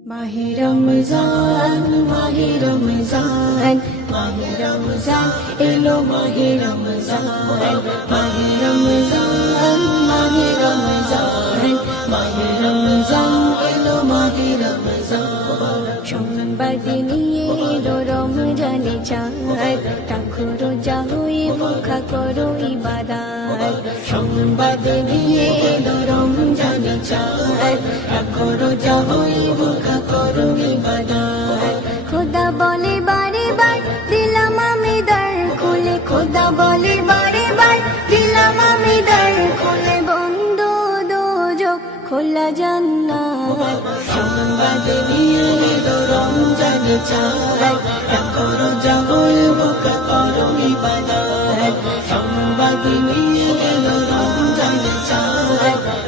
মাহে রমজান মাহে রমজান মাহে রমজান এলো মাহে রমজান মাহে রমজান মাহে রমজান মাহে রমজান এলো মাহে রমজান সংবাদ নিয়ে এলো রমজানে চাঁদ রাখো রোজা হয়ে ভুখা করো ইবাদত সংবাদ নিয়ে এলো রমজানে চাঁদ রাখো রোজা হয়ে ভুখা করো ইবাদত খোদা বলে বারে বার দিলাম আমি দ্বার খুলে খোদা বলে বারে বার দিলাম আমি দ্বার খুলে বন্ধ দোজখ খোলা জান্নাত সংবাদ নিয়ে এলো রমজানে চাঁদ রাখো রোজা হয়ে ভুখা করো ইবাদত সংবাদ নিয়ে এলো রমজানে চাঁদ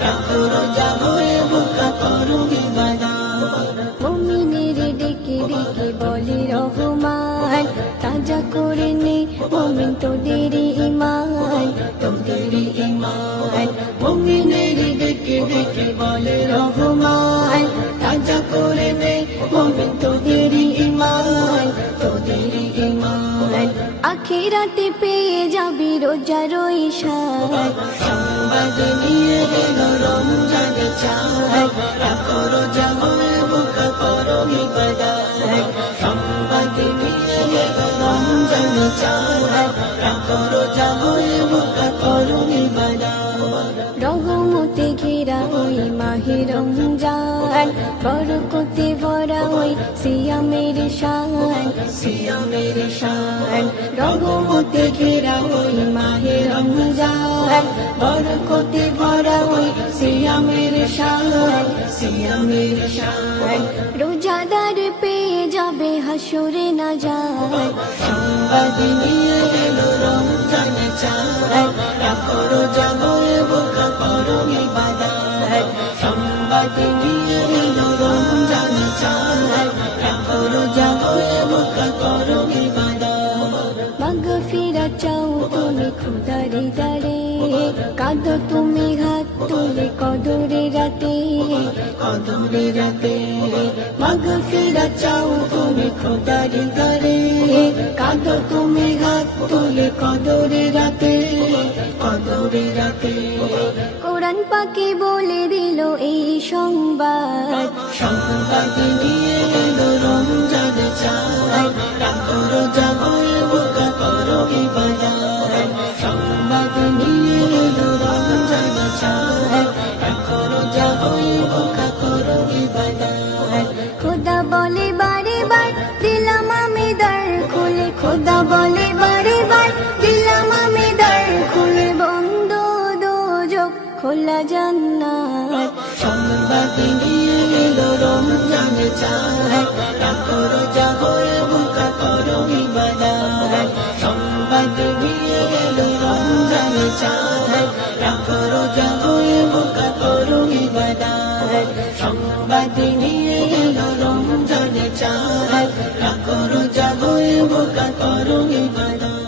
রাখো রোজা হয়ে ভুখা করো ইবাদত মুমিনের ডেকে ডেকে বলে রহমান তাজা করে নে মুমিন তোদের ঈমান তোদের ঈমান মুমিনের ডেকে ডেকে বলে রহমান তাজা করে নে মুমিন তোদের ঈমান তোদের ঈমান আখিরাতে পেয়ে যাবি রোজার ইশারাত সংবাদ নিয়ে এলো রমজানে চাঁদ রাখো রোজা হয়ে ভুখা করো ইবাদত সংবাদ নিয়ে এলো রমজানে চাঁদ রাখো রোজা হয়ে ভুখা করো ইবাদত রহমতে ঘেরা ওই মাহে রমজান বরকতে ভরা ওই সিয়ামের শান সিয়ামের শান রহমতে ঘেরা ওই মাহে রমজান বরকতে ভরা ওই সিয়ামের শান সিয়ামের শান রোজাদার পেয়ে যাবে হাসরে নাজাত সংবাদ নিয়ে এলো রমজানে চাঁদ রাখো রোজা হয়ে ভুখা করো ইবাদত সংবাদ নিয়ে এলো রমজানে চাঁদ রাখো রোজা হয়ে ভুখা করো ইবাদত মাগফিরাত চাও তুমি খোদারে দারে কাঁদো তুমি হাত তুলে কদরে রাতে কদরে রাতে মাগফিরাত চাও তুমি খোদারে দারে কাঁদো তুমি হাত তুলে কদরে রাতে কদরে রাতে কোরআন পাকে বলে দিল এই সংবাদ সংবাদ নিয়ে এলো রমজানে চাঁদ রাখো রোজা হয়ে ভুখা করো ইবাদত সংবাদ নিয়ে এলো রমজানে চাঁদ রাখো রোজা হয়ে ভুখা করো ইবাদত খোদা বলে বারে বার দিলাম আমি দ্বার খুলে খোদা বলে বারে বার দিলাম আমি দ্বার খুলে বন্ধ দোজখ খোলা জান্নাত সংবাদ নিয়ে এলো রমজানে চাঁদ রাখো রোজা হয়ে ভুখা করো ইবাদত সংবাদ নিয়ে এলো রমজানে চাঁদ রাখো রোজা হয়ে ভুখা করো ইবাদত সংবাদ নিয়ে এলো রমজানে চাঁদ রাখো রোজা হয়ে ভুখা করো ইবাদত।